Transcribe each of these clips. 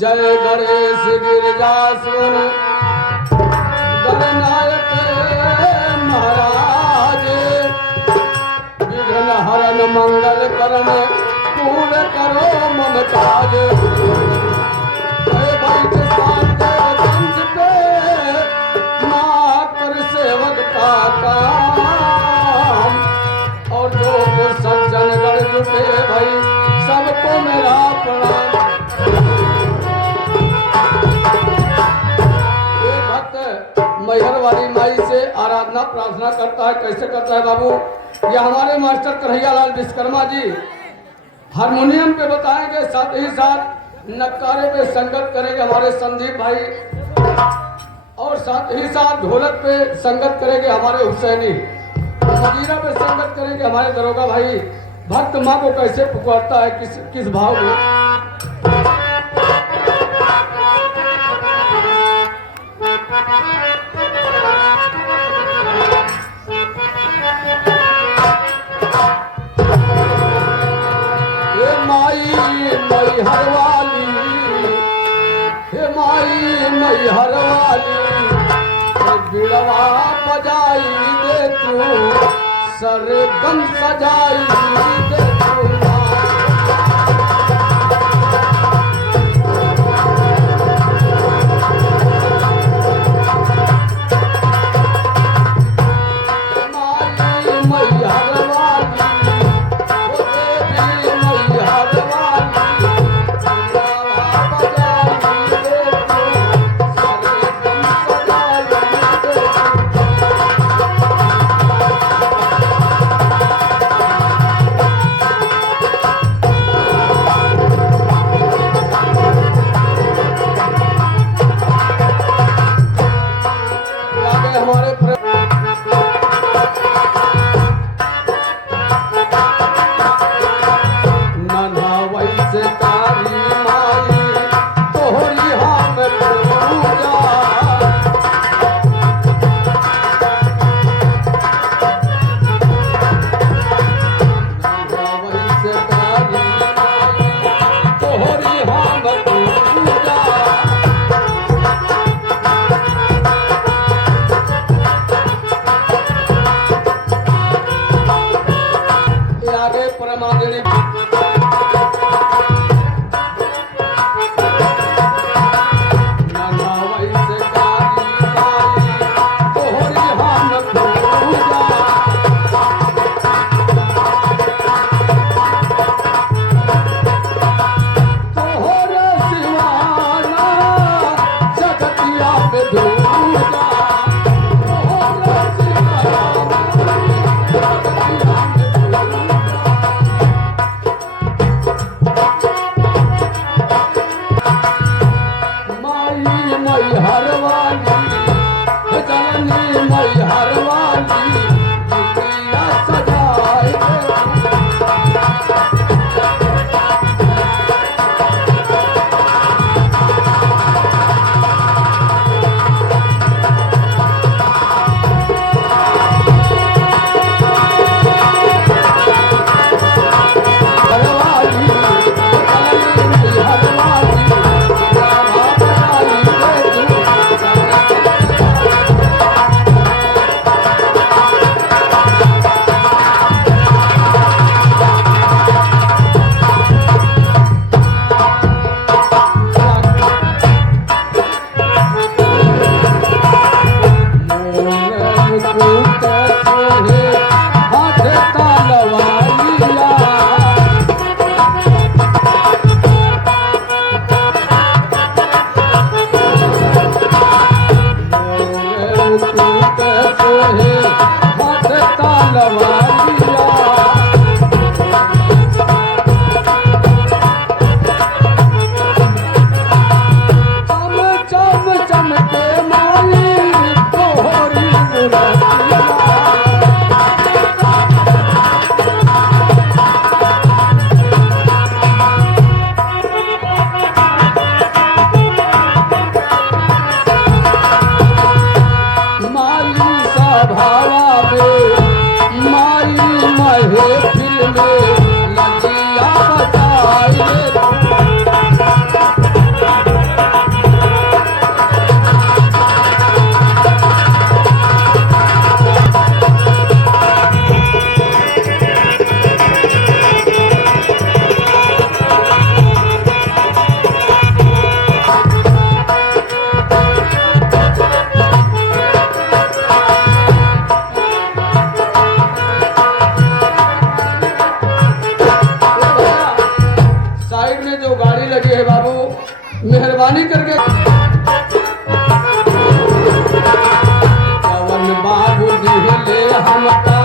जय गणेश गिरिजासुर गणनायक महाराज विघ्न हरण मंगल करण पूर्ण करो मन काज। जय भाई किसान देव पंच पे ना कर सेवक का काम और जो कुछ सज्जन गण जुटे भाई सबको मेरा प्रणाम। मैहर वाली माई से आराधना प्रार्थना करता है। कैसे करता है बाबू? ये हमारे मास्टर कन्हैयालाल विश्वकर्मा जी हारमोनियम पे बताएंगे, साथ ही साथ नक्कारे पे संगत करेंगे हमारे संदीप भाई और साथ ही साथ ढोलक पे संगत करेंगे हमारे हुसैनी, मजीरा पे संगत करेंगे हमारे दरोगा भाई। भक्त माँ को कैसे पुकारता है, किस भाव में? मैहर वाली हे माई मैहर वाली बिड़वा बजाई दे तू सरगम सजाई दे तू। मेहरबानी करके कवन बाबू दिहले हमका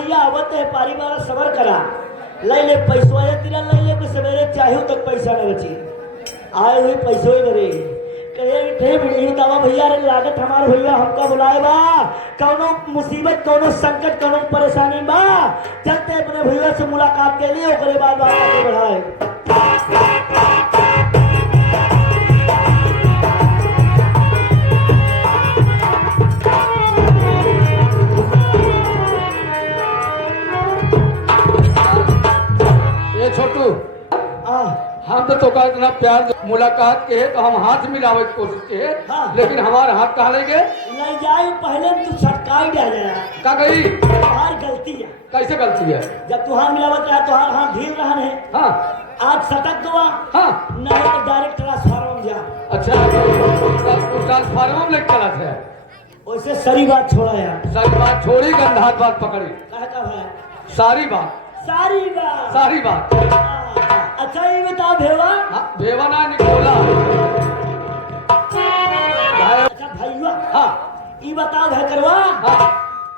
रुपया बिना लई ले पैसवा या तेरा लई ले कि सवेरे चाहिए तक पैसा न बची आए हुए पैसों ही भरे कहे ठे वीडियो दावा भैया रे लागत हमार भैया हमका बुलाए बा कौनो मुसीबत कौनो संकट कौनो परेशानी बा चलते अपने भैया से मुलाकात के लिए ओकरे बाद बात आगे बढ़ाए। छोटू हम तो का इतना प्यार मुलाकात के है तो हम हाथ मिलावे की कोशिश के है लेकिन हमारे हाथ कहाँ ले गए नहीं जाए पहले तू छटकाई डाल का गई तुम्हारी गलती है। कैसे गलती है जब तुहार मिलावत रहा तुहार हाथ ढील रहा है। हाँ आज सटक गवा हाँ नहीं तो डायरेक्ट ट्रांसफार्मर जा। अच्छा ट्रांसफार्मर लेके चला था वैसे सारी बात छोड़ा यार सारी बात छोड़ी गंधात बात पकड़ी कहता है सारी बात सारी बात। सारी बात। अच्छा ये बताओ भेवा। हाँ, बेवना निकोला। अच्छा भैया हाँ ये बताओ भैकरवा, हाँ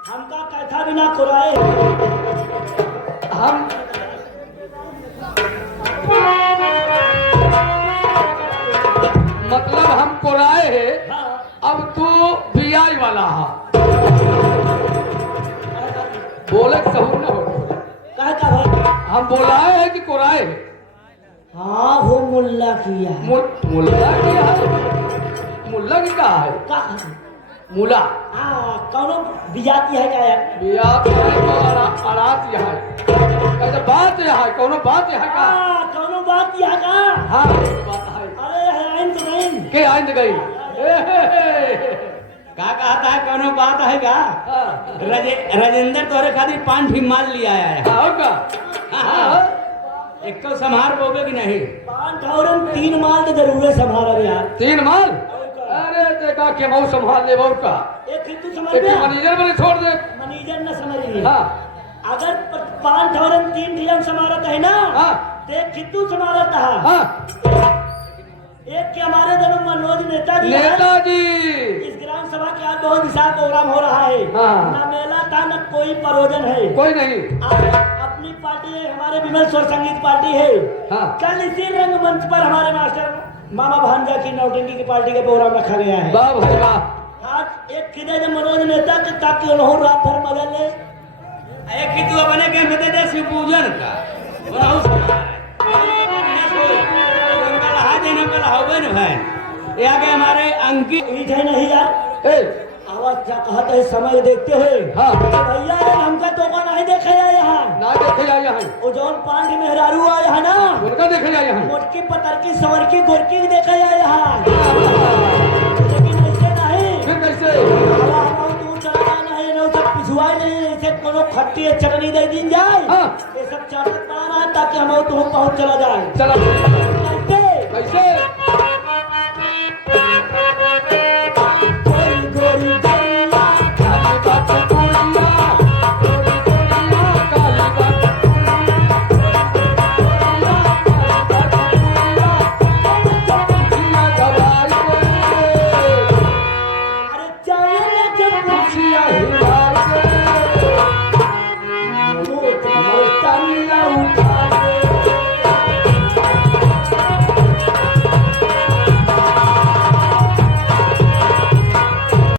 हमका कैथा बिना कुराए हम मतलब हम कोराए है। हाँ, अब तू बियाई वाला है, बोले कहूँ ना हो। कह का भाई। हम बोलाए है कि कोराए है? हाँ वो मुल्ला किया है। मुल्ला क्या है? मुल्ला की क्या है? का मुला हाँ कौनो बिजाती है क्या यार? बिया अरात यहाँ है, बात यहाँ है, कोनो बात यहाँ का। हाँ कौनो बात यह का। हाँ बात है। अरे है तो नहीं। के आइंद गई का कहता है कोनो बात है का? हाँ, राजेंद्र तोरे खातिर 5 भी माल लिया है। हाँ, और का? हाँ, एक तो संभार बोबे की नहीं। 5 और 3 माल तो जरूर है संभाला यार। 3 माल। अरे देखा के मऊ संभाल ले बहू का। एक ही तू समझ एक गया। मैनेजर बने छोड़ दे। मैनेजर न समझ लिए। हाँ अगर 5 और 3 ढियन समारत है ना, हाँ तो एक खिद्दू समारत है। हाँ एक के हमारे दोनों मनोज नेताजी हैं। नेताजी। इस ग्राम सभा के आज बहुत विशाल प्रोग्राम हो रहा है। हाँ। न मेला था न कोई प्रयोजन है। कोई नहीं। अपनी पार्टी है, हमारे विमल स्वर संगीत पार्टी है। हाँ कल इसी रंगमंच पर हमारे मास्टर मामा भांजा की नौटंकी की पार्टी का प्रोग्राम रखा गया है। वाह भाई वाह। आज एक खिदे जो मनोज नेता के ताकि उन्होंने रात भर मजा ले। एक की तू अपने के में दे दे शिव पूजन का। बनाओ उनका लहा देने का लहावे न है। ये आगे हमारे अंकित ठीक है नहीं यार। ए आवाज क्या कहते है समय देखते हुए। हाँ तो भैया यार हमका तो को नहीं देखे है यहाँ। ना देखे जाए यहाँ, वो जौन पांच मेहरारू आया है ना, उनका देखे जाए यहाँ। मोटकी पतरकी सवरकी गोरकी देखा जाए यहाँ। लेकिन ऐसे नहीं। फिर कैसे? हवा हवा दूर चला नहीं ना, सब पिछुआ नहीं। ऐसे कोनो खट्टी चटनी दे दी जाए। हाँ। ये सब चाटत पड़ा ना ताकि हम तुम पहुंच चला जाए। चला